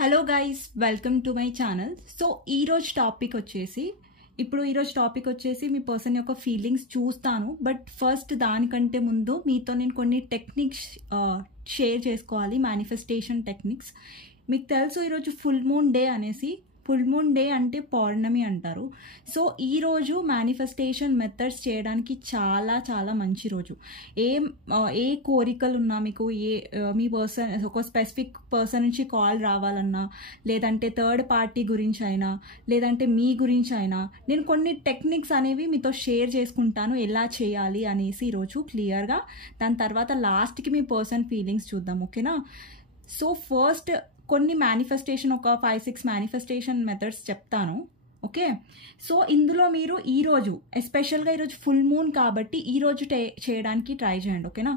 Hello guys, welcome to my channel. So ఈరోజు topic వచ్చేసి మీ person యొక్క ఫీలింగ్స్ చూస్తాను. బట్ ఫస్ట్ దానికంటే ముందు మీతో నేను కొన్ని టెక్నిక్స్ షేర్ చేసుకోవాలి, మేనిఫెస్టేషన్ టెక్నిక్స్. మీకు తెలుసు ఈరోజు ఫుల్ మూన్ డే అనేసి. ఫుల్ మూన్ డే అంటే పౌర్ణమి అంటారు. సో ఈరోజు మేనిఫెస్టేషన్ మెథడ్స్ చేయడానికి చాలా చాలా మంచి రోజు. ఏ కోరికలు ఉన్నా మీకు, మీ పర్సన్ ఒక స్పెసిఫిక్ పర్సన్ నుంచి కాల్ రావాలన్నా, లేదంటే థర్డ్ పార్టీ గురించి అయినా, లేదంటే మీ గురించి అయినా, నేను కొన్ని టెక్నిక్స్ అనేవి మీతో షేర్ చేసుకుంటాను ఎలా చేయాలి అనేసి ఈరోజు క్లియర్గా. దాని తర్వాత లాస్ట్కి మీ పర్సన్ ఫీలింగ్స్ చూద్దాం, ఓకేనా? సో ఫస్ట్ కొన్ని మేనిఫెస్టేషన్, ఒక 5-6 మేనిఫెస్టేషన్ మెథడ్స్ చెప్తాను, ఓకే? సో ఇందులో మీరు ఈరోజు ఎస్పెషల్గా ఈరోజు ఫుల్ మూన్ కాబట్టి ఈరోజు చేయడానికి ట్రై చేయండి, ఓకేనా?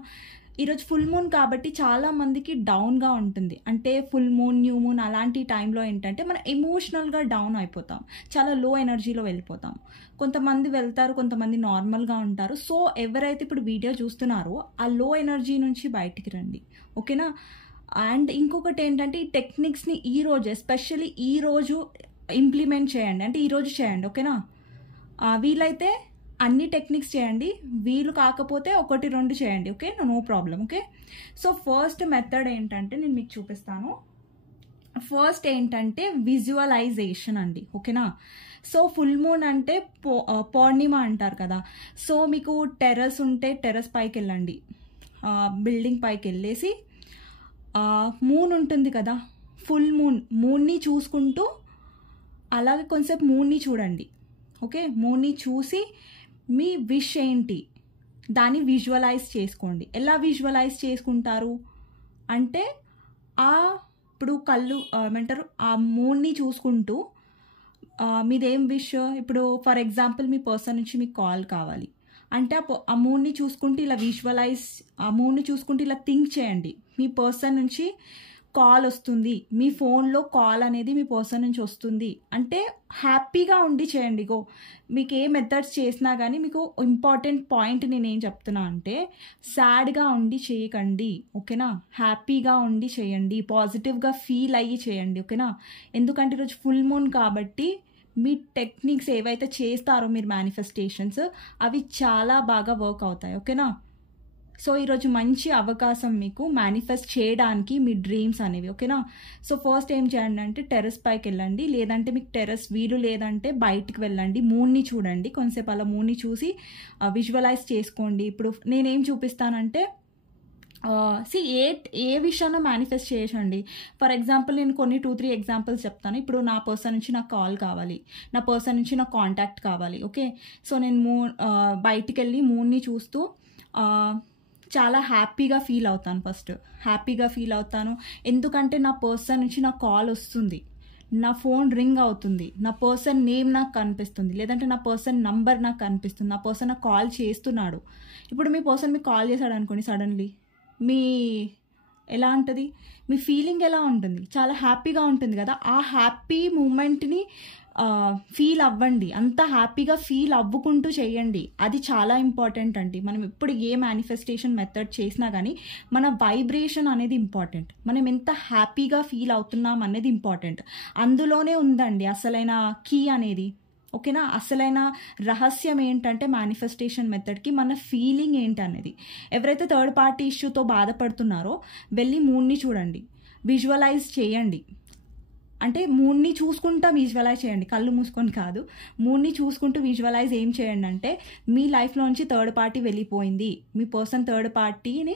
ఈరోజు ఫుల్ మూన్ కాబట్టి చాలా మందికి డౌన్గా ఉంటుంది. అంటే ఫుల్ మూన్, న్యూ మూన్ అలాంటి టైంలో ఏంటంటే మనం ఎమోషనల్గా డౌన్ అయిపోతాం, చాలా లో ఎనర్జీలో వెళ్ళిపోతాం. కొంతమంది వెళ్తారు, కొంతమంది నార్మల్గా ఉంటారు. సో ఎవరైతే ఇప్పుడు వీడియో చూస్తున్నారో ఆ లో ఎనర్జీ నుంచి బయటికి రండి, ఓకేనా? అండ్ ఇంకొకటి ఏంటంటే ఈ టెక్నిక్స్ని ఈరోజు, ఎస్పెషల్లీ ఈరోజు ఇంప్లిమెంట్ చేయండి. అంటే ఈరోజు చేయండి, ఓకేనా? వీలైతే అన్ని టెక్నిక్స్ చేయండి, వీలు కాకపోతే 1-2 చేయండి, okay? No problem, okay? So first method ఏంటంటే నేను మీకు చూపిస్తాను. ఫస్ట్ ఏంటంటే విజువలైజేషన్ అండి, ఓకేనా? సో ఫుల్ మూన్ అంటే పౌర్ణిమ అంటారు కదా. సో మీకు టెర్రస్ ఉంటే టెర్రస్ పైకి వెళ్ళండి, బిల్డింగ్ పైకి వెళ్ళేసి మూన్ ఉంటుంది కదా, ఫుల్ మూన్ని చూసుకుంటూ అలాగే కొంచెంసేపు మూన్ని చూడండి, ఓకే? మూన్ని చూసి మీ విష్ ఏంటి దాన్ని విజువలైజ్ చేసుకోండి. ఎలా విజువలైజ్ చేసుకుంటారు అంటే ఇప్పుడు కళ్ళు ఏమంటారు, ఆ మూన్ని చూసుకుంటూ మీదేం విష్. ఇప్పుడు ఫర్ ఎగ్జాంపుల్ మీ పర్సన్ నుంచి మీకు కాల్ కావాలి అంటే ఆ మూన్ని చూసుకుంటూ ఇలా విజువలైజ్, ఆ మూన్ని చూసుకుంటూ ఇలా థింక్ చేయండి. మీ పర్సన్ నుంచి కాల్ వస్తుంది, మీ ఫోన్లో కాల్ అనేది మీ పర్సన్ నుంచి వస్తుంది అంటే హ్యాపీగా ఉండి చేయండి. మీకు ఏ మెథడ్స్ చేసినా కానీ మీకు ఇంపార్టెంట్ పాయింట్ నేనేం చెప్తున్నా అంటే సాడ్గా ఉండి చేయకండి, ఓకేనా? హ్యాపీగా ఉండి చేయండి, పాజిటివ్గా ఫీల్ అయ్యి చేయండి, ఓకేనా? ఎందుకంటే ఈరోజు ఫుల్ మూన్ కాబట్టి మీ టెక్నిక్స్ ఏవైతే చేస్తారో మీరు మేనిఫెస్టేషన్స్, అవి చాలా బాగా వర్క్ అవుతాయి, ఓకేనా? సో ఈరోజు మంచి అవకాశం మీకు మేనిఫెస్ట్ చేయడానికి మీ డ్రీమ్స్ అనేవి, ఓకేనా? సో ఫస్ట్ ఏం చేయండి అంటే టెర్రస్ పైకి వెళ్ళండి, లేదంటే మీకు టెర్రస్ వీలు లేదంటే బయటికి వెళ్ళండి, మూన్ని చూడండి, కొంతసేపు అలా మూన్ని చూసి విజువలైజ్ చేసుకోండి. ఇప్పుడు నేనేం చూపిస్తానంటే ఏ విషయాన్ని మేనిఫెస్ట్ చేయకండి. ఫర్ ఎగ్జాంపుల్ నేను కొన్ని 2-3 ఎగ్జాంపుల్స్ చెప్తాను. ఇప్పుడు నా పర్సన్ నుంచి నాకు కాల్ కావాలి, నా పర్సన్ నుంచి నాకు కాంటాక్ట్ కావాలి, ఓకే? సో నేను బయటికి వెళ్ళి మూన్ని చూస్తూ చాలా హ్యాపీగా ఫీల్ అవుతాను. ఫస్ట్ హ్యాపీగా ఫీల్ అవుతాను ఎందుకంటే నా పర్సన్ నుంచి నాకు కాల్ వస్తుంది, నా ఫోన్ రింగ్ అవుతుంది, నా పర్సన్ నేమ్ నాకు కనిపిస్తుంది, లేదంటే నా పర్సన్ నంబర్ నాకు కనిపిస్తుంది, నా పర్సన్ నాకు కాల్ చేస్తున్నాడు. ఇప్పుడు మీ పర్సన్ మీకు కాల్ చేశాడు అనుకోండి సడన్లీ, ఎలా ఉంటుంది, మీ ఫీలింగ్ ఎలా ఉంటుంది? చాలా హ్యాపీగా ఉంటుంది కదా. ఆ హ్యాపీ మూమెంట్ని ఫీల్ అవ్వండి, అంత హ్యాపీగా ఫీల్ అవ్వుకుంటూ చేయండి. అది చాలా ఇంపార్టెంట్ అండి. మనం ఎప్పుడు ఏ మేనిఫెస్టేషన్ మెథడ్ చేసినా కానీ మన వైబ్రేషన్ అనేది ఇంపార్టెంట్, మనం ఎంత హ్యాపీగా ఫీల్ అవుతున్నాం అనేది ఇంపార్టెంట్. అందులోనే ఉందండి అసలైన కీ అనేది, ఓకేనా? అసలైన రహస్యం ఏంటంటే మేనిఫెస్టేషన్ మెథడ్కి మన ఫీలింగ్ ఏంటి అనేది. ఎవరైతే థర్డ్ పార్టీ ఇష్యూతో బాధపడుతున్నారో వెళ్ళి మూన్ని చూడండి, విజువలైజ్ చేయండి. అంటే మూన్ని చూసుకుంటా విజువలైజ్ చేయండి, కళ్ళు మూసుకొని కాదు. మూన్ని చూసుకుంటూ విజువలైజ్ ఏం చేయండి అంటే మీ లైఫ్లోంచి థర్డ్ పార్టీ వెళ్ళిపోయింది, మీ పర్సన్ థర్డ్ పార్టీని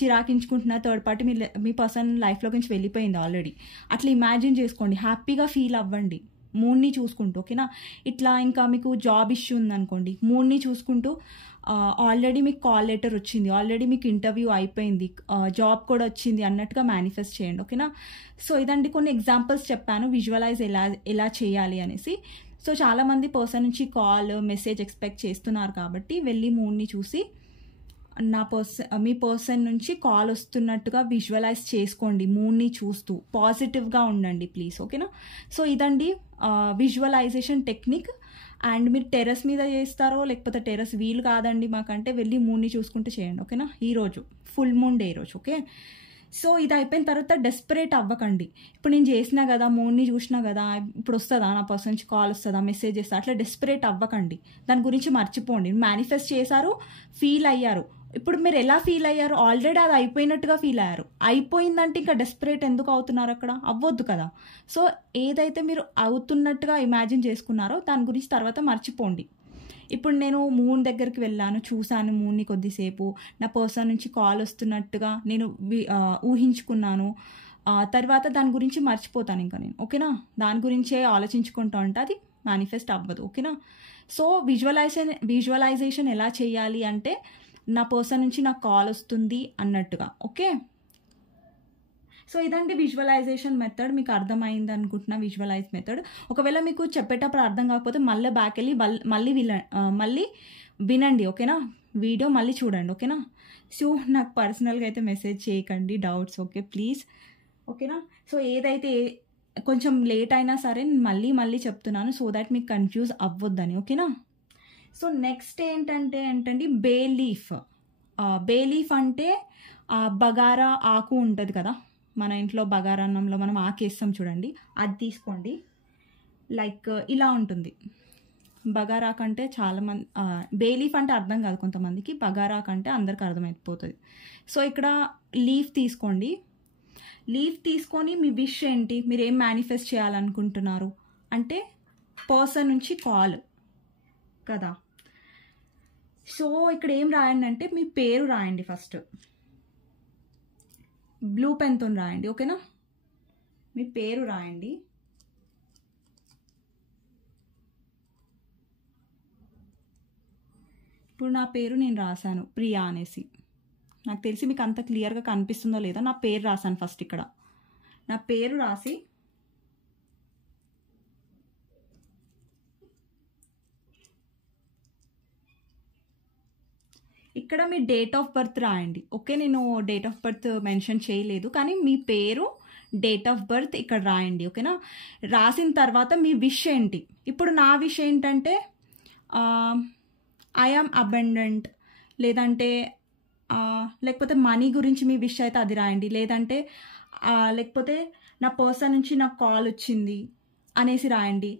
చిరాకించుకుంటున్న థర్డ్ పార్టీ మీ పర్సన్ లైఫ్లోకి నుంచి వెళ్ళిపోయింది ఆల్రెడీ. అట్లా ఇమాజిన్ చేసుకోండి, హ్యాపీగా ఫీల్ అవ్వండి మూన్ని చూసుకుంటూ, ఓకేనా? ఇట్లా ఇంకా మీకు జాబ్ ఇష్యూ ఉందనుకోండి, మూన్ని చూసుకుంటూ ఆల్రెడీ మీకు కాల్ లెటర్ వచ్చింది, ఆల్రెడీ మీకు ఇంటర్వ్యూ అయిపోయింది, జాబ్ కూడా వచ్చింది అన్నట్టుగా మేనిఫెస్ట్ చేయండి, ఓకేనా? సో ఇదండి కొన్ని ఎగ్జాంపుల్స్ చెప్పాను విజువలైజ్ ఎలా చేయాలి అనేసి. సో చాలామంది పర్సన్ నుంచి కాల్ మెసేజ్ ఎక్స్పెక్ట్ చేస్తున్నారు కాబట్టి వెళ్ళి మూన్ని చూసి మీ పర్సన్ నుంచి కాల్ వస్తున్నట్టుగా విజువలైజ్ చేసుకోండి, మూన్ని చూస్తూ పాజిటివ్గా ఉండండి ప్లీజ్, ఓకేనా? సో ఇదండి విజువలైజేషన్ టెక్నిక్. అండ్ మీరు టెర్రస్ మీద చేస్తారో లేకపోతే టెర్రస్ వీలు కాదండి మాకంటే వెళ్ళి మూన్ని చూసుకుంటూ చేయండి, ఓకేనా? ఈరోజు ఫుల్ మూన్ డే రోజు, ఓకే? సో ఇది అయిపోయిన తర్వాత డెస్పరేట్ అవ్వకండి. ఇప్పుడు నేను చేసినా కదా, మూడ్ని చూసినా కదా, ఇప్పుడు వస్తుందా నా పర్సన్ నుంచి కాల్ వస్తుందా, మెసేజ్ చేస్తా, అట్లా డెస్పరేట్ అవ్వకండి. దాని గురించి మర్చిపోండి. మేనిఫెస్ట్ చేశారు, ఫీల్ అయ్యారు. ఇప్పుడు మీరు ఎలా ఫీల్ అయ్యారు? ఆల్రెడీ అది అయిపోయినట్టుగా ఫీల్ అయ్యారు. అయిపోయిందంటే ఇంకా డెస్పరేట్ ఎందుకు అవుతున్నారు? అక్కడ అవ్వద్దు కదా. సో ఏదైతే మీరు అవుతున్నట్టుగా ఇమాజిన్ చేసుకున్నారో దాని గురించి తర్వాత మర్చిపోండి. ఇప్పుడు నేను మూన్ దగ్గరికి వెళ్ళాను, చూశాను మూన్ని కొద్దిసేపు, నా పర్సన్ నుంచి కాల్ వస్తున్నట్టుగా నేను ఊహించుకున్నాను. తర్వాత దాని గురించి మర్చిపోతాను ఇంకా నేను. ఓకేనా? దాని గురించే ఆలోచించుకుంటూ ఉంటే అది మేనిఫెస్ట్ అవ్వదు. ఓకేనా? సో విజువలైజేషన్ ఎలా చేయాలి అంటే, నా పర్సన్ నుంచి నాకు కాల్ వస్తుంది అన్నట్టుగా. ఓకే? సో ఇదండి విజువలైజేషన్ మెథడ్. మీకు అర్థమైంది అనుకుంటున్నా విజువలైజ్ మెథడ్. ఒకవేళ మీకు చెప్పేటప్పుడు అర్థం కాకపోతే మళ్ళీ బ్యాక్ వెళ్ళి మళ్ళీ వినండి. ఓకేనా? వీడియో మళ్ళీ చూడండి. ఓకేనా? సో నాకు పర్సనల్గా అయితే మెసేజ్ చేయకండి డౌట్స్. Okay please? ఓకేనా? సో ఏదైతే కొంచెం లేట్ అయినా సరే నేను మళ్ళీ చెప్తున్నాను, సో దాట్ మీకు కన్ఫ్యూజ్ అవ్వద్దని. ఓకేనా? సో నెక్స్ట్ ఏంటంటే బే లీఫ్. బే లీఫ్ అంటే బగారా ఆకు ఉంటుంది కదా, మన ఇంట్లో బగారా అన్నంలో మనం ఆకేస్తాం చూడండి, అది తీసుకోండి. లైక్ ఇలా ఉంటుంది. బగారాకు అంటే చాలామంది, బే లీఫ్ అంటే అర్థం కాదు కొంతమందికి, బగారాకు అంటే అందరికి అర్థమైపోతుంది. సో ఇక్కడ లీఫ్ తీసుకోండి. లీఫ్ తీసుకొని మీ విష్ ఏంటి, మీరు ఏం మేనిఫెస్ట్ చేయాలనుకుంటున్నారు అంటే పర్సన్ నుంచి కాల్ కదా. సో ఇక్కడ ఏం రాయండి అంటే మీ పేరు రాయండి. ఫస్ట్ బ్లూ పెన్తో రాయండి. ఓకేనా? మీ పేరు రాయండి. ఇప్పుడు నా పేరు నేను రాశాను, ప్రియా అనేసి. నాకు తెలిసి మీకు అంత క్లియర్గా కనిపిస్తుందో లేదో, నా పేరు రాశాను ఫస్ట్. ఇక్కడ నా పేరు రాసి ఇక్కడ మీ డేట్ ఆఫ్ బర్త్ రాయండి. ఓకే, నేను డేట్ ఆఫ్ బర్త్ మెన్షన్ చేయలేదు, కానీ మీ పేరు, డేట్ ఆఫ్ బర్త్ ఇక్కడ రాయండి. ఓకేనా? రాసిన తర్వాత మీ విష్ ఏంటి. ఇప్పుడు నా విష్ ఏంటంటే ఐ యామ్ అబండెంట్, లేకపోతే మనీ గురించి మీ విష్ అయితే అది రాయండి. లేకపోతే నా పర్సన్ నుంచి నాకు కాల్ వచ్చింది అనేసి రాయండి.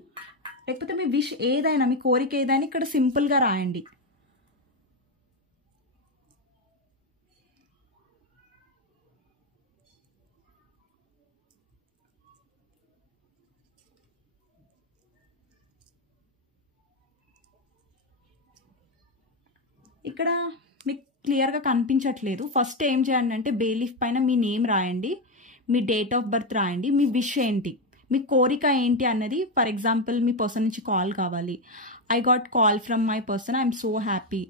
లేకపోతే మీ విష్ ఏదైనా, మీ కోరిక ఏదైనా ఇక్కడ సింపుల్గా రాయండి. ఇక్కడ మీకు క్లియర్గా కనిపించట్లేదు. ఫస్ట్ ఏం చేయండి అంటే బే లీఫ్ పైన మీ నేమ్ రాయండి, మీ డేట్ ఆఫ్ బర్త్ రాయండి, మీ విష్ ఏంటి, మీ కోరిక ఏంటి అన్నది. ఫర్ ఎగ్జాంపుల్ మీ పర్సన్ నుంచి కాల్ కావాలి, I got call from my person, I'm so happy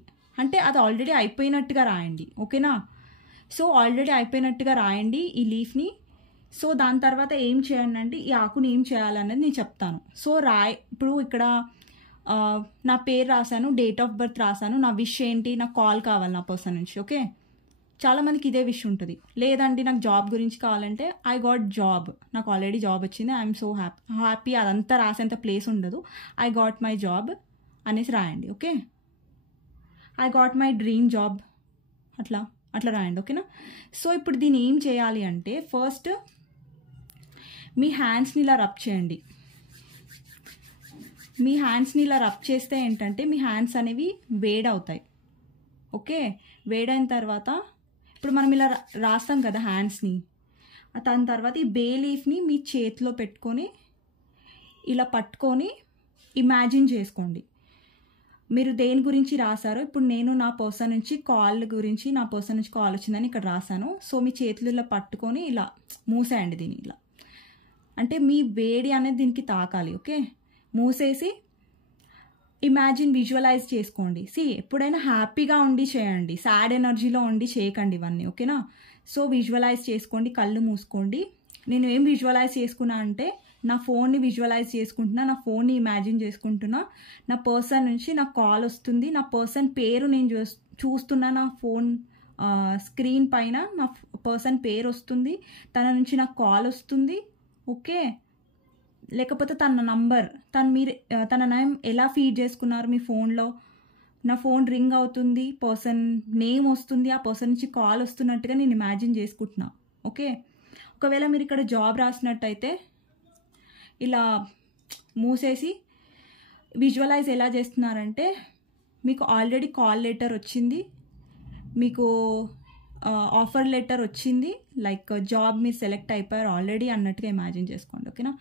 అంటే అది ఆల్రెడీ అయిపోయినట్టుగా రాయండి. ఓకేనా? సో ఆల్రెడీ అయిపోయినట్టుగా రాయండి ఈ లీఫ్ని. సో దాని తర్వాత ఏం చేయండి అంటే ఈ ఆకుని ఏం చేయాలన్నది నేను చెప్తాను. సో ఇప్పుడు ఇక్కడ నా పేరు రాశాను, డేట్ ఆఫ్ బర్త్ రాశాను, నా విష్ ఏంటి, నాకు కాల్ కావాలి నా పర్సన్ నుంచి. ఓకే, చాలామందికి ఇదే విష్ ఉంటుంది. లేదండి నాకు జాబ్ గురించి కావాలంటే ఐ గాట్ జాబ్, నాకు ఆల్రెడీ జాబ్ వచ్చింది, ఐఎమ్ సో హ్యాపీ అదంతా రాసేంత ప్లేస్ ఉండదు. ఐ గాట్ మై జాబ్ అనేసి రాయండి. Okay, I got my dream job, అట్లా రాయండి. ఓకేనా? సో ఇప్పుడు దీన్ని ఏం చేయాలి అంటే ఫస్ట్ మీ హ్యాండ్స్ని ఇలా రబ్ చేయండి. మీ హ్యాండ్స్ని ఇలా రబ్ చేస్తే ఏంటంటే మీ హ్యాండ్స్ అనేవి వేడవుతాయి. ఓకే, వేడైన తర్వాత ఇప్పుడు మనం ఇలా రాస్తాం కదా హ్యాండ్స్ని, దాని తర్వాత ఈ బే లీఫ్ని మీ చేతిలో పెట్టుకొని ఇలా పట్టుకొని ఇమాజిన్ చేసుకోండి మీరు దేని గురించి రాశారో. ఇప్పుడు నేను నా పర్సన్ నుంచి కాల్ గురించి, నా పర్సన్ నుంచి కాల్ వచ్చిందని ఇక్కడ రాశాను. సో మీ చేతులు ఇలా పట్టుకొని ఇలా మూసేయండి దీన్ని. ఇలా అంటే మీ వేడి అనేది దీనికి తాకాలి. ఓకే, మూసేసి ఇమాజిన్, విజువలైజ్ చేసుకోండి. ఎప్పుడైనా హ్యాపీగా ఉండి చేయండి, సాడ్ ఎనర్జీలో ఉండి చేయకండి ఇవన్నీ. ఓకేనా? సో విజువలైజ్ చేసుకోండి, కళ్ళు మూసుకోండి. నేను ఏం విజువలైజ్ చేసుకున్నా అంటే నా ఫోన్ని విజువలైజ్ చేసుకుంటున్నా, నా ఫోన్ని ఇమాజిన్ చేసుకుంటున్నా, నా పర్సన్ నుంచి నాకు కాల్ వస్తుంది, నా పర్సన్ పేరు నేను చూస్తున్నా, నా ఫోన్ స్క్రీన్ పైన నా పర్సన్ పేరు వస్తుంది, తన నుంచి నాకు కాల్ వస్తుంది. ఓకే, లేకపోతే తన నంబర్, తన నేమ్ ఎలా ఫీడ్ చేసుకున్నారు మీ ఫోన్లో, నా ఫోన్ రింగ్ అవుతుంది, పర్సన్ నేమ్ వస్తుంది, ఆ పర్సన్ నుంచి కాల్ వస్తున్నట్టుగా నేను ఇమాజిన్ చేసుకుంటున్నా. ఓకే. ఒకవేళ మీరు ఇక్కడ జాబ్ రాసినట్టయితే ఇలా మూసేసి విజువలైజ్ ఎలా చేస్తున్నారంటే, మీకు ఆల్రెడీ కాల్ లెటర్ వచ్చింది, మీకు ఆఫర్ లెటర్ వచ్చింది, లైక్ జాబ్ మీరు సెలెక్ట్ అయిపోయారు ఆల్రెడీ అన్నట్టుగా ఇమాజిన్ చేసుకోండి. ఓకేనా.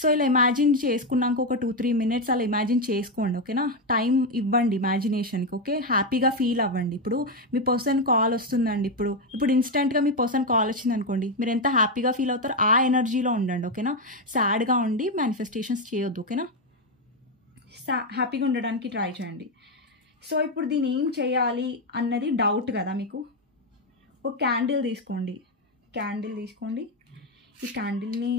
సో ఇలా ఇమాజిన్ చేసుకున్నాక ఒక 2-3 minutes అలా ఇమాజిన్ చేసుకోండి. ఓకేనా. టైం ఇవ్వండి ఇమాజినేషన్కి. ఓకే. హ్యాపీగా ఫీల్ అవ్వండి. ఇప్పుడు మీ పర్సన్ కాల్ వస్తుందండి, ఇప్పుడు ఇన్స్టెంట్గా మీ పర్సన్ కాల్ వచ్చింది అనుకోండి, మీరు ఎంత హ్యాపీగా ఫీల్ అవుతారో ఆ ఎనర్జీలో ఉండండి. ఓకేనా. సాడ్గా ఉండి మేనిఫెస్టేషన్స్ చేయొద్దు. ఓకేనా. హ్యాపీగా ఉండడానికి ట్రై చేయండి. సో ఇప్పుడు దీన్ని ఏం చేయాలి అన్నది డౌట్ కదా మీకు. ఒక క్యాండిల్ తీసుకోండి. ఈ క్యాండిల్ని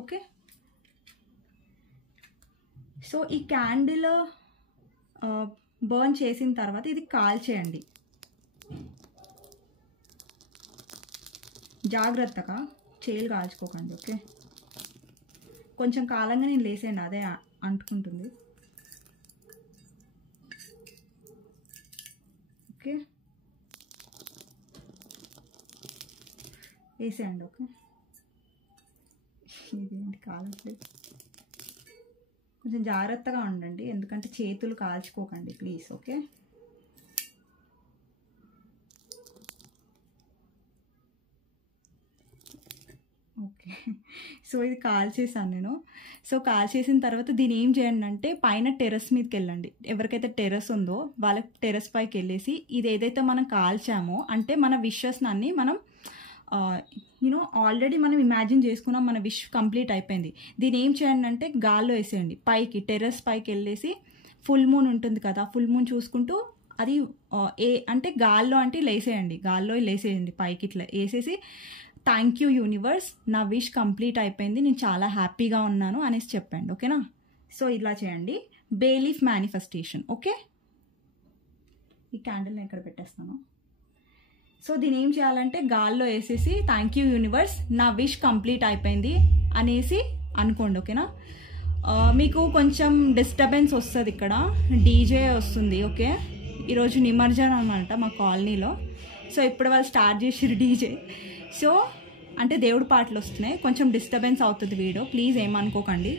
ఓకే. సో ఈ క్యాండిల్ బర్న్ చేసిన తర్వాత ఇది కాల్ చేయండి. జాగ్రత్తగా చేలు కాల్చుకోకండి. ఓకే. కొంచెం కాలంగా నేను లేసేయండి, అదే అంటుకుంటుంది. ఓకే. వేసేయండి. ఓకే. ఇదేంటి కాలట్లేదు. కొంచెం జాగ్రత్తగా ఉండండి, ఎందుకంటే చేతులు కాల్చుకోకండి ప్లీజ్. ఓకే. ఓకే. సో ఇది కాల్ చేశాను నేను. సో కాల్ చేసిన తర్వాత దీన్ని ఏం చేయండి అంటే, పైన టెర్రస్ మీదకి వెళ్ళండి. ఎవరికైతే టెర్రస్ ఉందో వాళ్ళకి టెర్రస్ పైకి వెళ్ళేసి ఇది ఏదైతే మనం కాల్చామో, అంటే మన విషెస్ని అన్ని మనం ఆల్రెడీ మనం ఇమాజిన్ చేసుకున్నాం, మన విష్ కంప్లీట్ అయిపోయింది. దీన్ని ఏం చేయండి అంటే గాల్లో వేసేయండి. పైకి టెర్రస్ పైకి వెళ్ళేసి ఫుల్ మూన్ ఉంటుంది కదా, ఫుల్ మూన్ చూసుకుంటూ అది అంటే గాల్లో అంటే లేసేయండి పైకి ఇట్లా వేసేసి, థ్యాంక్ యూ యూనివర్స్, నా విష్ కంప్లీట్ అయిపోయింది, నేను చాలా హ్యాపీగా ఉన్నాను అనేసి చెప్పండి. ఓకేనా. సో ఇలా చేయండి. Bay leaf manifestation. ఓకే. ఈ క్యాండిల్ని ఎక్కడ పెట్టేస్తాను. సో దీని ఏం చేయాలంటే గాల్లో వేసేసి, థ్యాంక్ యూ యూనివర్స్, నా విష్ కంప్లీట్ అయిపోయింది అనేసి అనుకోండి. ఓకేనా. మీకు కొంచెం డిస్టర్బెన్స్ వస్తుంది, ఇక్కడ డీజే వస్తుంది. ఓకే. ఈరోజు నిమజ్జనం అనమాట మా కాలనీలో. సో ఇప్పుడు వాళ్ళు స్టార్ట్ చేసిరు డీజే. సో అంటే దేవుడి పాటలు వస్తున్నాయి, కొంచెం డిస్టర్బెన్స్ అవుతుంది వీడియో, ప్లీజ్ ఏమనుకోకండి.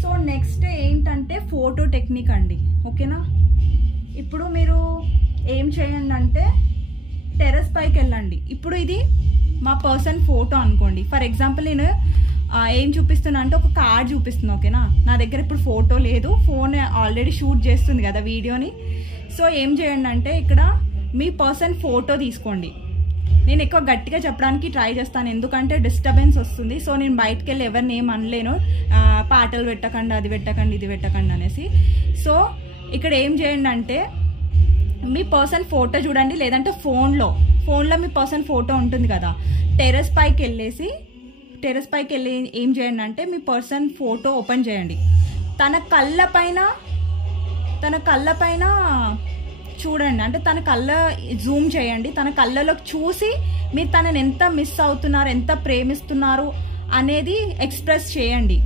సో నెక్స్ట్ ఏంటంటే ఫోటో టెక్నిక్ అండి. ఓకేనా. ఇప్పుడు మీరు ఏం చేయండి అంటే టెర్రస్ పైకి వెళ్ళండి. ఇప్పుడు ఇది మా పర్సన్ ఫోటో అనుకోండి. ఫర్ ఎగ్జాంపుల్ నేను ఏం చూపిస్తున్నా అంటే ఒక కార్డ్ చూపిస్తున్నా. ఓకేనా. నా దగ్గర ఇప్పుడు ఫోటో లేదు, ఫోన్ ఆల్రెడీ షూట్ చేస్తుంది కదా వీడియోని. సో ఏం చేయండి అంటే ఇక్కడ మీ పర్సన్ ఫోటో తీసుకోండి. నేను ఎక్కువ గట్టిగా చెప్పడానికి ట్రై చేస్తాను, ఎందుకంటే డిస్టర్బెన్స్ వస్తుంది. సో నేను బయటకు వెళ్ళి ఎవరిని ఏం అనలేను, పాటలు పెట్టకండి, అది పెట్టకండి, ఇది పెట్టకండి అనేసి. సో ఇక్కడ ఏం చేయండి అంటే మీ పర్సన్ ఫోటో చూడండి, లేదంటే ఫోన్లో మీ పర్సన్ ఫోటో ఉంటుంది కదా, టెర్రస్ పైకి వెళ్ళి ఏం చేయండి అంటే మీ పర్సన్ ఫోటో ఓపెన్ చేయండి. తన కళ్ళ పైన చూడండి, అంటే తన కళ్ళ జూమ్ చేయండి. తన కళ్ళలోకి చూసి మీరు తనని ఎంత మిస్ అవుతున్నారు, ఎంత ప్రేమిస్తున్నారు అనేది ఎక్స్ప్రెస్ చేయండి.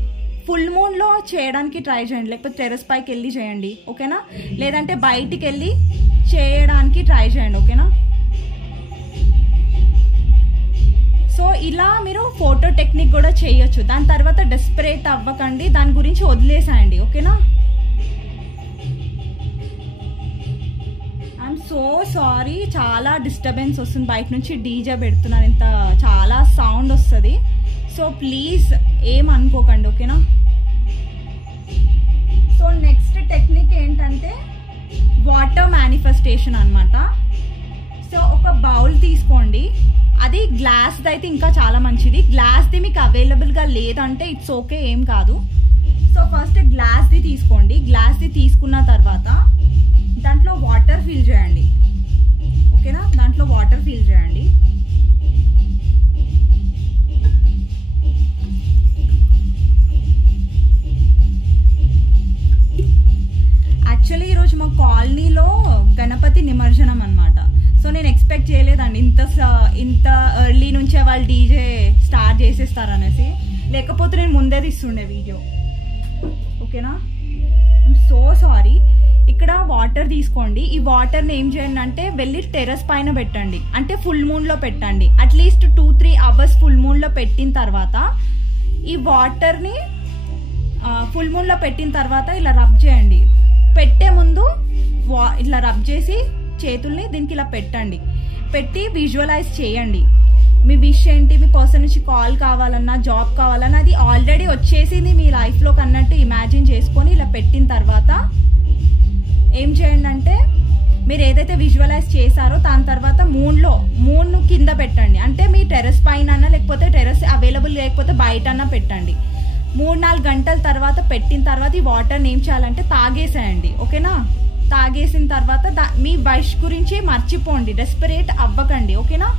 ఫుల్ మూన్లో చేయడానికి ట్రై చేయండి, లేకపోతే టెర్రస్ పైకి వెళ్ళి చేయండి. ఓకేనా. లేదంటే బయటికి వెళ్ళి చేయడానికి ట్రై చేయండి. ఓకేనా. సో ఇలా మీరు ఫోటో టెక్నిక్ కూడా చేయొచ్చు. దాని తర్వాత డెస్పరేట్ అవ్వకండి, దాని గురించి వదిలేసాయండి. ఓకేనా. ఐఎమ్ సో సారీ, చాలా డిస్టర్బెన్స్ వస్తుంది బయట నుంచి, డీజే పెడుతున్నారు, ఇంత చాలా సౌండ్ వస్తుంది. సో ప్లీజ్ ఏం అనుకోకండి. ఓకేనా. సో నెక్స్ట్ టెక్నిక్ ఏంటంటే వాటర్ మేనిఫెస్టేషన్ అనమాట. సో ఒక బౌల్ తీసుకోండి, అది గ్లాస్ది అయితే ఇంకా చాలా మంచిది. గ్లాస్ది మీకు అవైలబుల్గా లేదంటే ఇట్స్ ఓకే, ఏం కాదు. సో ఫస్ట్ గ్లాస్ది తీసుకోండి. గ్లాస్ది తీసుకున్న తర్వాత దాంట్లో వాటర్ ఫిల్ చేయండి. ఓకేనా. దాంట్లో వాటర్ ఫిల్ చేయండి. యాక్చువల్లీ ఈరోజు మా కాలనీలో గణపతి నిమజ్జనం అనమాట. సో నేను ఎక్స్పెక్ట్ చేయలేదండి అనుకోకండి ఇంత ఎర్లీ నుంచే వాళ్ళు డీజే స్టార్ట్ చేసేస్తారనేసి, లేకపోతే నేను ముందే తీస్తుండే వీడియో. ఓకేనా, ఐఎమ్ సో సారీ. ఇక్కడ వాటర్ తీసుకోండి. ఈ వాటర్ని ఏం చేయండి అంటే వెళ్ళి టెర్రస్ పైన పెట్టండి, అంటే ఫుల్ మూన్లో పెట్టండి. అట్లీస్ట్ 2-3 అవర్స్ ఫుల్ మూన్లో పెట్టిన తర్వాత ఈ వాటర్ని ఫుల్ మూన్లో పెట్టిన తర్వాత ఇలా రబ్ చేయండి. పెట్టే ముందు ఇట్లా రబ్ చేసి చేతుల్ని దీనికి ఇలా పెట్టండి. పెట్టి విజువలైజ్ చేయండి. మీ విష్ ఏంటి, మీ పర్సన్ నుంచి కాల్ కావాలన్నా, జాబ్ కావాలన్నా అది ఆల్రెడీ వచ్చేసింది మీ లైఫ్లోకి అన్నట్టు ఇమాజిన్ చేసుకొని ఇలా పెట్టిన తర్వాత ఏం చేయండి అంటే మీరు ఏదైతే విజువలైజ్ చేశారో దాని తర్వాత మూన్ కింద పెట్టండి. అంటే మీ టెర్రస్ పైన లేకపోతే టెర్రస్ అవైలబుల్ లేకపోతే బయట అన్నా పెట్టండి. 3-4 గంటల తర్వాత పెట్టిన తర్వాత ఈ వాటర్ని ఏం చేయాలంటే తాగేసేయండి. ఓకేనా, తాగేసిన తర్వాత మీ విష్ గురించి మర్చిపోండి, డెస్పరేట్ అవ్వకండి. ఓకేనా,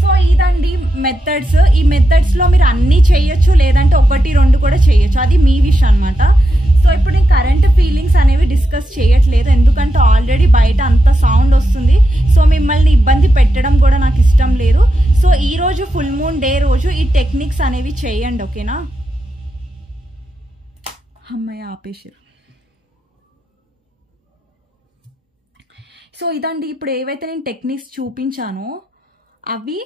సో ఇదండి మెథడ్స్. ఈ మెథడ్స్లో మీరు అన్నీ చేయొచ్చు, లేదంటే 1-2 కూడా చేయొచ్చు, అది మీ విష్ అనమాట. సో ఇప్పుడు నేను కరెంట్ ఫీలింగ్స్ అనేవి డిస్కస్ చేయట్లేదు, ఎందుకంటే ఆల్రెడీ బయట అంత సౌండ్ వస్తుంది. సో మిమ్మల్ని ఇబ్బంది పెట్టడం కూడా నాకు ఇష్టం లేదు. సో ఈరోజు ఫుల్ మూన్ డే రోజు ఈ టెక్నిక్స్ అనేవి చేయండి. ఓకేనా, అమ్మయ్య ఆపేసారు. సో ఇదండి, ఇప్పుడు ఏవైతే నేను టెక్నిక్స్ చూపించానో అవి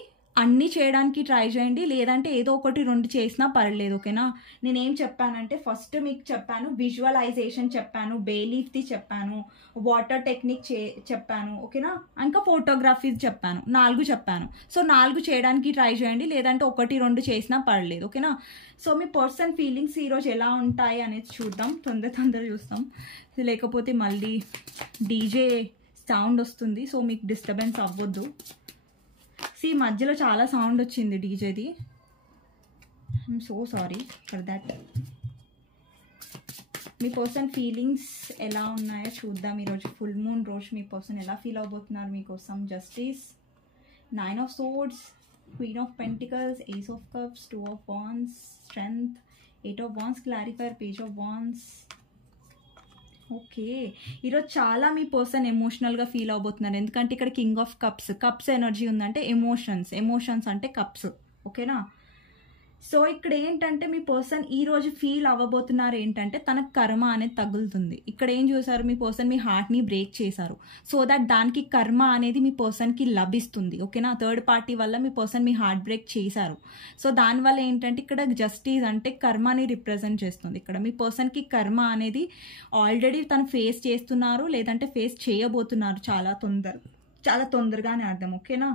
అన్నీ చేయడానికి ట్రై చేయండి, లేదంటే ఏదో 1-2 చేసినా పర్లేదు. ఓకేనా, నేనేం చెప్పానంటే ఫస్ట్ మీకు చెప్పాను విజువలైజేషన్ చెప్పాను, బేలీఫ్ది చెప్పాను, వాటర్ టెక్నిక్ చెప్పాను. ఓకేనా, ఇంకా ఫోటోగ్రఫీ చెప్పాను, 4 చెప్పాను. సో 4 చేయడానికి ట్రై చేయండి, లేదంటే 1-2 చేసినా పర్లేదు. ఓకేనా, సో మీ పర్సన్ ఫీలింగ్స్ ఈరోజు ఎలా ఉంటాయి అనేది చూద్దాం, తొందర చూస్తాం, లేకపోతే మళ్ళీ డీజే సౌండ్ వస్తుంది. సో మీకు డిస్టర్బెన్స్ అవ్వద్దు. మధ్యలో చాలా సౌండ్ వచ్చింది డీజేది, I'm so sorry for that. మీ పర్సన్ ఫీలింగ్స్ ఎలా ఉన్నాయో చూద్దాం. ఈరోజు ఫుల్ మూన్ రోజు మీ పర్సన్ ఎలా ఫీల్ అవబోతున్నారు మీకోసం. Justice, 9 of Swords, Queen of Pentacles, Ace of Cups, 2 of Wands, Strength, 8 of Wands, Clarifier, Page of Wands. Okay, ఈరోజు చాలా మీ పర్సన్ ఎమోషనల్గా ఫీల్ అవబోతున్నారు, ఎందుకంటే ఇక్కడ కింగ్ ఆఫ్ కప్స్ ఎనర్జీ ఉందంటే ఎమోషన్స్ అంటే కప్స్. ఓకేనా, సో ఇక్కడ ఏంటంటే మీ పర్సన్ ఈరోజు ఫీల్ అవ్వబోతున్నారు ఏంటంటే తనకు కర్మ అనేది తగులుతుంది. ఇక్కడ ఏం చూసారు, మీ పర్సన్ మీ హార్ట్ని బ్రేక్ చేశారు, సో దట్ దానికి కర్మ అనేది మీ పర్సన్కి లభిస్తుంది. ఓకేనా, థర్డ్ పార్టీ వల్ల మీ పర్సన్ మీ హార్ట్ బ్రేక్ చేశారు. సో దానివల్ల ఏంటంటే ఇక్కడ జస్టిస్ అంటే కర్మని రిప్రజెంట్ చేస్తుంది. ఇక్కడ మీ పర్సన్కి కర్మ అనేది ఆల్రెడీ తను ఫేస్ చేస్తున్నారు, లేదంటే ఫేస్ చేయబోతున్నారు చాలా తొందరగానే అర్థం. ఓకేనా,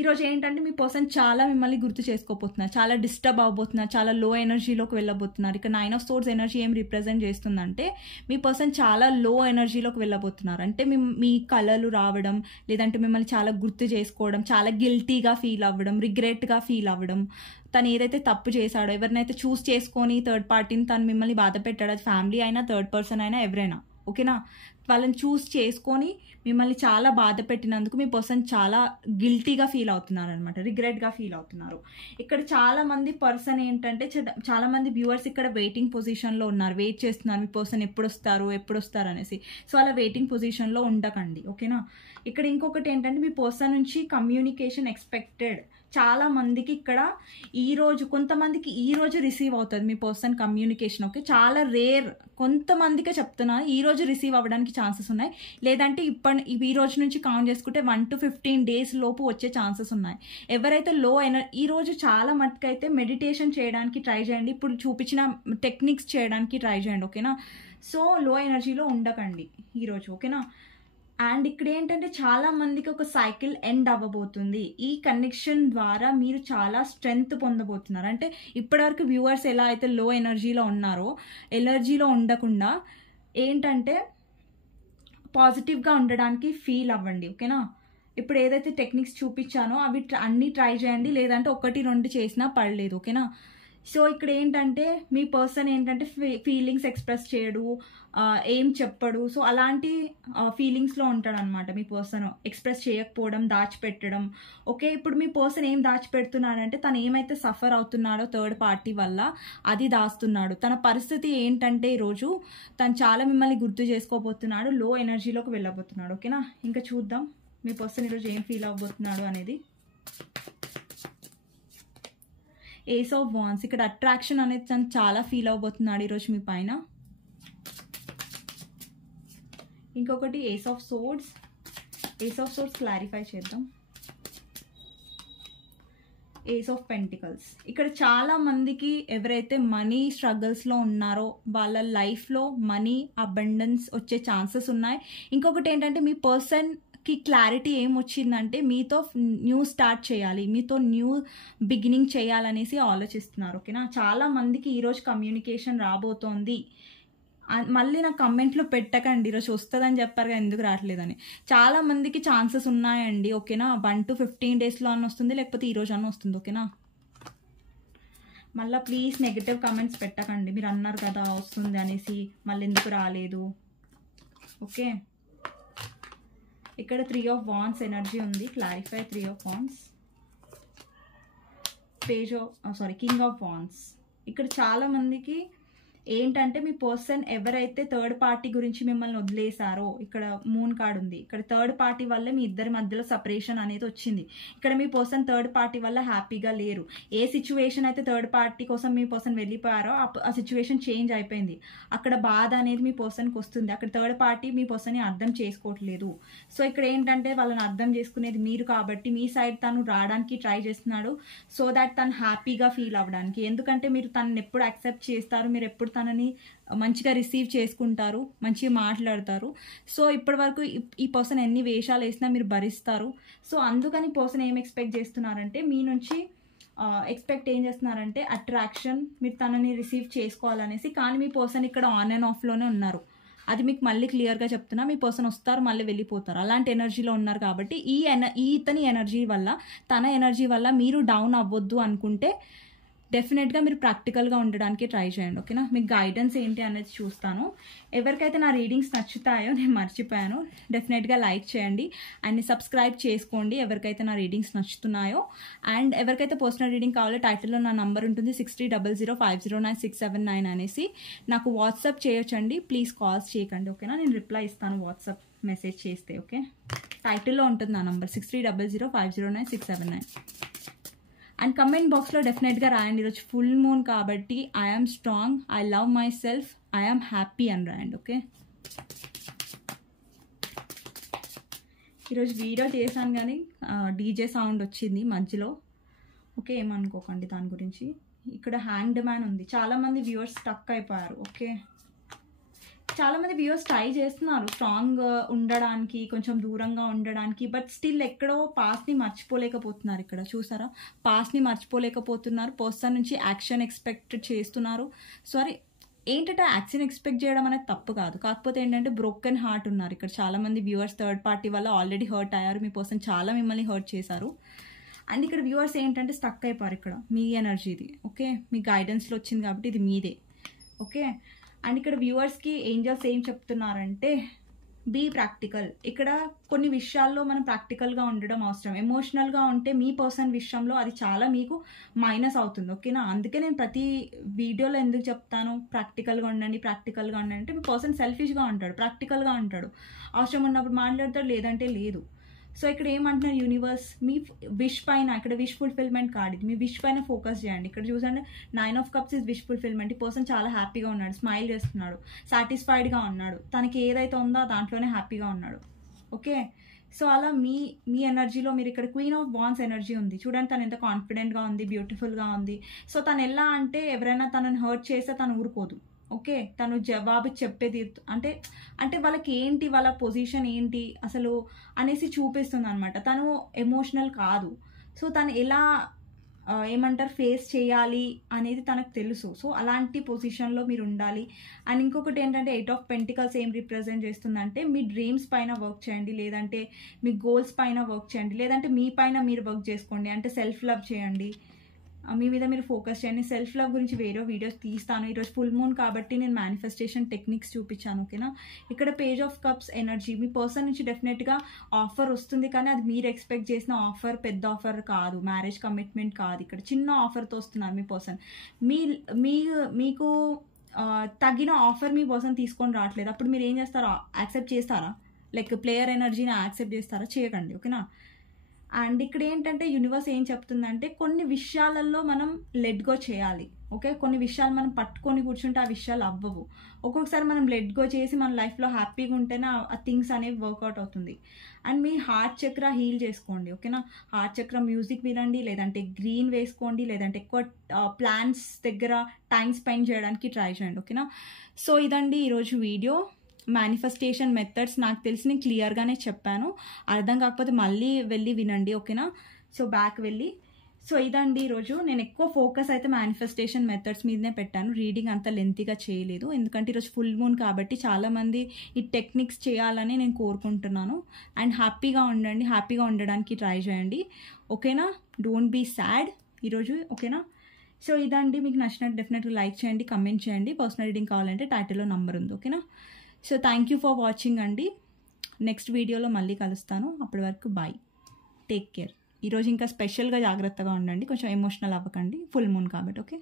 ఈరోజు ఏంటంటే మీ పర్సన్ చాలా మిమ్మల్ని గుర్తు చేసుకోబోతున్నారు, చాలా డిస్టర్బ్ అవ్వబోతున్నారు, చాలా లో ఎనర్జీలోకి వెళ్ళబోతున్నారు. ఇక 9 of Swords ఎనర్జీ ఏం రిప్రజెంట్ చేస్తుందంటే మీ పర్సన్ చాలా లో ఎనర్జీలోకి వెళ్ళబోతున్నారు. అంటే మీ కళలు రావడం, లేదంటే మిమ్మల్ని చాలా గుర్తు చేసుకోవడం, చాలా గిల్టీగా ఫీల్ అవ్వడం, రిగ్రెట్గా ఫీల్ అవ్వడం. తను ఏదైతే తప్పు చేశాడో, ఎవరినైతే చూస్ చేసుకొని థర్డ్ పార్టీని తను మిమ్మల్ని బాధ పెట్టాడు, అది ఫ్యామిలీ అయినా, థర్డ్ పర్సన్ అయినా, ఎవరైనా. ఓకేనా, వాళ్ళని చూస్ చేసుకొని మిమ్మల్ని చాలా బాధ పెట్టినందుకు మీ పర్సన్ చాలా గిల్టీగా ఫీల్ అవుతున్నారు అనమాట, రిగ్రెట్గా ఫీల్ అవుతున్నారు. ఇక్కడ చాలా మంది పర్సన్ ఏంటంటే చాలా మంది వ్యూవర్స్ ఇక్కడ వెయిటింగ్ పొజిషన్లో ఉన్నారు, వెయిట్ చేస్తున్నారు మీ పర్సన్ ఎప్పుడు వస్తారు అనేసి. సో అలా వెయిటింగ్ పొజిషన్లో ఉండకండి. ఓకేనా, ఇక్కడ ఇంకొకటి ఏంటంటే మీ పర్సన్ నుంచి కమ్యూనికేషన్ ఎక్స్పెక్టెడ్. చాలా మందికి ఇక్కడ కొంతమందికి ఈరోజు రిసీవ్ అవుతుంది మీ పర్సన్ కమ్యూనికేషన్. ఓకే, చాలా రేర్, కొంతమందికే చెప్తున్నా ఈరోజు రిసీవ్ అవ్వడానికి ఛాన్సెస్ ఉన్నాయి, లేదంటే ఈ రోజు నుంచి కౌంట్ చేసుకుంటే 1 to 15 days లోపు వచ్చే ఛాన్సెస్ ఉన్నాయి. ఎవరైతే ఈరోజు చాలా మట్టుకైతే మెడిటేషన్ చేయడానికి ట్రై చేయండి, ఇప్పుడు చూపించిన టెక్నిక్స్ చేయడానికి ట్రై చేయండి. ఓకేనా, సో లో ఎనర్జీలో ఉండకండి ఈరోజు. ఓకేనా, అండ్ ఇక్కడ ఏంటంటే చాలా మందికి ఒక సైకిల్ ఎండ్ అవ్వబోతుంది. ఈ కనెక్షన్ ద్వారా మీరు చాలా స్ట్రెంగ్త్ పొందబోతున్నారు. అంటే ఇప్పటివరకు వ్యూవర్స్ ఎలా అయితే లో ఎనర్జీలో ఉన్నారో, ఎనర్జీలో ఉండకుండా ఏంటంటే పాజిటివ్గా ఉండడానికి ఫీల్ అవ్వండి. ఓకేనా, ఇప్పుడు ఏదైతే టెక్నిక్స్ చూపించానో అవి అన్నీ ట్రై చేయండి, లేదంటే 1-2 చేసినా పర్లేదు. ఓకేనా, సో ఇక్కడ ఏంటంటే మీ పర్సన్ ఏంటంటే ఫీలింగ్స్ ఎక్స్ప్రెస్ చేయడు, ఏం చెప్పడు. సో అలాంటి ఫీలింగ్స్లో ఉంటాడు అనమాట మీ పర్సన్. ఎక్స్ప్రెస్ చేయకపోవడం, దాచిపెట్టడం. ఓకే, ఇప్పుడు మీ పర్సన్ ఏం దాచిపెడుతున్నాడంటే తను ఏమైతే సఫర్ అవుతున్నాడో థర్డ్ పార్టీ వల్ల అది దాస్తున్నాడు. తన పరిస్థితి ఏంటంటే ఈరోజు తను చాలా మిమ్మల్ని గుర్తు చేసుకోబోతున్నాడు, లో ఎనర్జీలోకి వెళ్ళబోతున్నాడు. ఓకేనా, ఇంకా చూద్దాం మీ పర్సన్ ఈరోజు ఏం ఫీల్ అవ్వబోతున్నాడు అనేది. ఏస్ ఆఫ్ వాన్స్, ఇక్కడ అట్రాక్షన్ అనేది తను చాలా ఫీల్ అవ్వబోతున్నాడు ఈరోజు మీ పైన. ఇంకొకటి ace of swords. Ace of swords clarify చేద్దాం. ఏస్ ఆఫ్ పెంటికల్స్, ఇక్కడ చాలా మందికి ఎవరైతే మనీ స్ట్రగల్స్లో ఉన్నారో వాళ్ళ లైఫ్లో మనీ అబండెన్స్ వచ్చే ఛాన్సెస్ ఉన్నాయి. ఇంకొకటి ఏంటంటే మీ పర్సన్కి క్లారిటీ ఏం వచ్చిందంటే మీతో న్యూ స్టార్ట్ చేయాలి, మీతో న్యూ బిగినింగ్ చేయాలనేసి ఆలోచిస్తున్నారు. ఓకేనా, చాలా మందికి ఈరోజు కమ్యూనికేషన్ రాబోతోంది. మళ్ళీ నాకు కమెంట్లో పెట్టకండి ఈరోజు వస్తుందని చెప్పారు కదా ఎందుకు రావట్లేదని. చాలా మందికి ఛాన్సెస్ ఉన్నాయండి. ఓకేనా, 1 to 15 డేస్లో అని వస్తుంది, లేకపోతే ఈరోజు అని వస్తుంది. ఓకేనా, మళ్ళీ ప్లీజ్ నెగిటివ్ కమెంట్స్ పెట్టకండి. మీరు అన్నారు కదా వస్తుంది అనేసి, మళ్ళీ ఎందుకు రాలేదు. ఓకే, ఇక్కడ 3 of Wands ఎనర్జీ ఉంది. Clarify 3 of Wands. King of wands. ఇక్కడ చాలా మందికి ఏంటంటే మీ పర్సన్ ఎవరైతే థర్డ్ పార్టీ గురించి మిమ్మల్ని వదిలేశారో, ఇక్కడ మూన్ కార్డ్ ఉంది. ఇక్కడ థర్డ్ పార్టీ వల్ల మీ ఇద్దరి మధ్యలో సపరేషన్ అనేది వచ్చింది. ఇక్కడ మీ పర్సన్ థర్డ్ పార్టీ వల్ల హ్యాపీగా లేరు. ఏ సిచ్యువేషన్ అయితే థర్డ్ పార్టీ కోసం మీ పర్సన్ వెళ్ళిపోయారో ఆ సిచ్యువేషన్ చేంజ్ అయిపోయింది. అక్కడ బాధ అనేది మీ పర్సన్కి వస్తుంది. అక్కడ థర్డ్ పార్టీ మీ పర్సన్ని అర్థం చేసుకోవట్లేదు. సో ఇక్కడ ఏంటంటే వాళ్ళని అర్థం చేసుకునేది మీరు కాబట్టి మీ సైడ్ తను రావడానికి ట్రై చేస్తున్నాడు, సో దాట్ తను హ్యాపీగా ఫీల్ అవ్వడానికి. ఎందుకంటే మీరు తనని ఎప్పుడు యాక్సెప్ట్ చేస్తారు, మీరు ఎప్పుడు తనని మంచిగా రిసీవ్ చేసుకుంటారు, మంచిగా మాట్లాడతారు. సో ఇప్పటి వరకు ఈ పర్సన్ ఎన్ని వేషాలు వేసినా మీరు భరిస్తారు. సో అందుకని పర్సన్ ఏం ఎక్స్పెక్ట్ చేస్తున్నారంటే మీ నుంచి ఏం చేస్తున్నారంటే అట్రాక్షన్, మీరు తనని రిసీవ్ చేసుకోవాలనేసి. కానీ మీ పర్సన్ ఇక్కడ ఆన్ అండ్ ఆఫ్లోనే ఉన్నారు. అది మీకు మళ్ళీ క్లియర్గా చెప్తున్నా. మీ పర్సన్ వస్తారు మళ్ళీ వెళ్ళిపోతారు, అలాంటి ఎనర్జీలో ఉన్నారు. కాబట్టి ఇతని ఎనర్జీ వల్ల, తన ఎనర్జీ వల్ల మీరు డౌన్ అవ్వద్దు అనుకుంటే డెఫినెట్గా మీరు ప్రాక్టికల్గా ఉండడానికి ట్రై చేయండి. ఓకేనా, మీకు గైడెన్స్ ఏంటి అనేది చూస్తాను. ఎవరికైతే నా రీడింగ్స్ నచ్చుతాయో, నేను మర్చిపోయాను, డెఫినెట్గా లైక్ చేయండి అండ్ సబ్స్క్రైబ్ చేసుకోండి ఎవరికైతే నా రీడింగ్స్ నచ్చుతున్నాయో. అండ్ ఎవరికైతే పర్సనల్ రీడింగ్ కావాలో టైటిల్లో నా నంబర్ ఉంటుంది 6300509679 అనేసి. నాకు వాట్సాప్ చేయొచ్చండి, ప్లీజ్ కాల్స్ చేయకండి. ఓకేనా, నేను రిప్లై ఇస్తాను వాట్సాప్ మెసేజ్ చేస్తే. ఓకే, టైటిల్లో ఉంటుంది నా నంబర్ 6300509679. అండ్ కమెంట్ బాక్స్లో డెఫినెట్గా రాయండి ఈరోజు ఫుల్ మూన్ కాబట్టి I'm strong, I love my self, I'm happy అని రాయండి. ఓకే, ఈరోజు వీడియో చేశాను కానీ డీజే సౌండ్ వచ్చింది మధ్యలో. ఓకే, ఏమనుకోకండి దాని గురించి. ఇక్కడ హ్యాంగ్డ్ మ్యాన్ ఉంది. చాలామంది వ్యూవర్స్ స్టక్ అయిపోయారు. ఓకే, చాలామంది వ్యూవర్స్ ట్రై చేస్తున్నారు స్ట్రాంగ్ ఉండడానికి, కొంచెం దూరంగా ఉండడానికి, బట్ స్టిల్ ఎక్కడో పాస్ట్ని మర్చిపోలేకపోతున్నారు. ఇక్కడ చూసారా, పాస్ట్ని మర్చిపోలేకపోతున్నారు. పర్సన్ నుంచి యాక్షన్ ఎక్స్పెక్ట్ చేస్తున్నారు. ఏంటంటే యాక్షన్ ఎక్స్పెక్ట్ చేయడం అనేది తప్పు కాదు, కాకపోతే ఏంటంటే బ్రోకెన్ హార్ట్ ఉన్నారు. ఇక్కడ చాలామంది వ్యూవర్స్ థర్డ్ పార్టీ వల్ల ఆల్రెడీ హర్ట్ అయ్యారు. మీ పర్సన్ చాలా మిమ్మల్ని హర్ట్ చేశారు. అండ్ ఇక్కడ వ్యూవర్స్ ఏంటంటే స్టక్ అయిపోయారు. ఇక్కడ మీ ఎనర్జీది. ఓకే, మీ గైడెన్స్లో వచ్చింది కాబట్టి ఇది మీదే. ఓకే, అండ్ ఇక్కడ వ్యూవర్స్కి ఏంజల్స్ ఏం చెప్తున్నారంటే బీ ప్రాక్టికల్. ఇక్కడ కొన్ని విషయాల్లో మనం ప్రాక్టికల్గా ఉండడం అవసరం. ఎమోషనల్గా ఉంటే మీ పర్సన్ విషయంలో అది చాలా మీకు మైనస్ అవుతుంది. ఓకేనా, అందుకే నేను ప్రతి వీడియోలో ఎందుకు చెప్తాను ప్రాక్టికల్గా ఉండండి, ప్రాక్టికల్గా ఉండండి అంటే మీ పర్సన్ సెల్ఫిష్గా ఉంటాడు, ప్రాక్టికల్గా ఉంటాడు. అవసరం ఉన్నప్పుడు మాట్లాడతాడు, లేదంటే లేదు. సో ఇక్కడ ఏమంటున్నారు యూనివర్స్, మీ విష్ పైన, ఇక్కడ విష్ ఫుల్ఫిల్మెంట్ కార్డ్ ఇది, మీ విష్ పైన ఫోకస్ చేయండి. ఇక్కడ చూసండి 9 of Cups is wish fulfilment. ఈ పర్సన్ చాలా హ్యాపీగా ఉన్నాడు, స్మైల్ చేస్తున్నాడు, సాటిస్ఫైడ్గా ఉన్నాడు, తనకి ఏదైతే ఉందో దాంట్లోనే హ్యాపీగా ఉన్నాడు. ఓకే, సో అలా మీ ఎనర్జీలో మీరు ఇక్కడ క్వీన్ ఆఫ్ వాన్స్ ఎనర్జీ ఉంది. చూడండి తను ఎంత కాన్ఫిడెంట్గా ఉంది, బ్యూటిఫుల్గా ఉంది. సో తను ఎలా అంటే ఎవరైనా తనని హర్ట్ చేస్తే తను ఊరుకోదు. ఓకే, తను జవాబు చెప్పేది అంటే వాళ్ళకి ఏంటి, వాళ్ళ పొజిషన్ ఏంటి అసలు అనేసి చూపిస్తుంది అనమాట. తను ఎమోషనల్ కాదు. సో తను ఎలా ఫేస్ చేయాలి అనేది తనకు తెలుసు. సో అలాంటి పొజిషన్లో మీరు ఉండాలి. అండ్ ఇంకొకటి ఏంటంటే 8 of Pentacles ఏం రిప్రజెంట్ చేస్తుందంటే మీ డ్రీమ్స్ పైన వర్క్ చేయండి, లేదంటే మీ గోల్స్ పైన వర్క్ చేయండి, లేదంటే మీ పైన మీరు వర్క్ చేసుకోండి. అంటే సెల్ఫ్ లవ్ చేయండి. మీ మీద మీరు ఫోకస్ చేయండి. సెల్ఫ్ లవ్ గురించి వేరే వీడియోస్ తీస్తాను. ఈరోజు ఫుల్ మూన్ కాబట్టి నేను మేనిఫెస్టేషన్ టెక్నిక్స్ చూపించాను. ఓకేనా, ఇక్కడ page of cups energy me person నుంచి డెఫినెట్గా ఆఫర్ వస్తుంది, కానీ అది మీరు ఎక్స్పెక్ట్ చేసిన ఆఫర్ పెద్ద ఆఫర్ కాదు, మ్యారేజ్ కమిట్మెంట్ కాదు. ఇక్కడ చిన్న ఆఫర్తో వస్తున్నారు మీ పర్సన్. మీకు తగిన ఆఫర్ మీ పర్సన్ తీసుకొని రావట్లేదు. అప్పుడు మీరు ఏం చేస్తారా? యాక్సెప్ట్ చేస్తారా? లైక్ ప్లేయర్ ఎనర్జీని యాక్సెప్ట్ చేస్తారా? చేయకండి. ఓకేనా. అండ్ ఇక్కడ ఏంటంటే యూనివర్స్ ఏం చెప్తుందంటే కొన్ని విషయాలలో మనం లెట్ గో చేయాలి. ఓకే, కొన్ని విషయాలు మనం పట్టుకొని కూర్చుంటే ఆ విషయాలు అవ్వవు. ఒక్కొక్కసారి మనం లెట్ గో చేసి మన లైఫ్లో హ్యాపీగా ఉంటేనే ఆ థింగ్స్ అనేవి వర్కౌట్ అవుతుంది. అండ్ మీ హార్ట్ చక్ర హీల్ చేసుకోండి. ఓకేనా, హార్ట్ చక్ర మ్యూజిక్ వినండి, లేదంటే గ్రీన్ వేసుకోండి, లేదంటే ఎక్కువ ప్లాంట్స్ దగ్గర టైం స్పెండ్ చేయడానికి ట్రై చేయండి. ఓకేనా, సో ఇదండి ఈరోజు వీడియో. మేనిఫెస్టేషన్ మెథడ్స్ నాకు తెలిసి నేను క్లియర్గానే చెప్పాను. అర్థం కాకపోతే మళ్ళీ వెళ్ళి వినండి. ఓకేనా, సో బ్యాక్ వెళ్ళి. సో ఇదండి ఈరోజు. నేను ఎక్కువ ఫోకస్ అయితే మేనిఫెస్టేషన్ మెథడ్స్ మీదనే పెట్టాను. రీడింగ్ అంత లెంతీగా చేయలేదు, ఎందుకంటే ఈరోజు ఫుల్ మూన్ కాబట్టి చాలామంది ఈ టెక్నిక్స్ చేయాలని నేను కోరుకుంటున్నాను. అండ్ హ్యాపీగా ఉండండి, హ్యాపీగా ఉండడానికి ట్రై చేయండి. ఓకేనా, డోంట్ బీ సాడ్ ఈరోజు. ఓకేనా, సో ఇదండి. మీకు నచ్చినట్టు డెఫినెట్గా లైక్ చేయండి, కమెంట్ చేయండి. పర్సనల్ రీడింగ్ కావాలంటే టైటిల్లో నంబర్ ఉంది. ఓకేనా, so thank you for watching అండి. నెక్స్ట్ వీడియోలో మళ్ళీ కలుస్తాను. అప్పటి వరకు బాయ్, టేక్ కేర్. ఈరోజు ఇంకా స్పెషల్గా జాగ్రత్తగా ఉండండి, కొంచెం ఎమోషనల్ అవ్వకండి, ఫుల్ మూన్ కాబట్టి. ఓకే.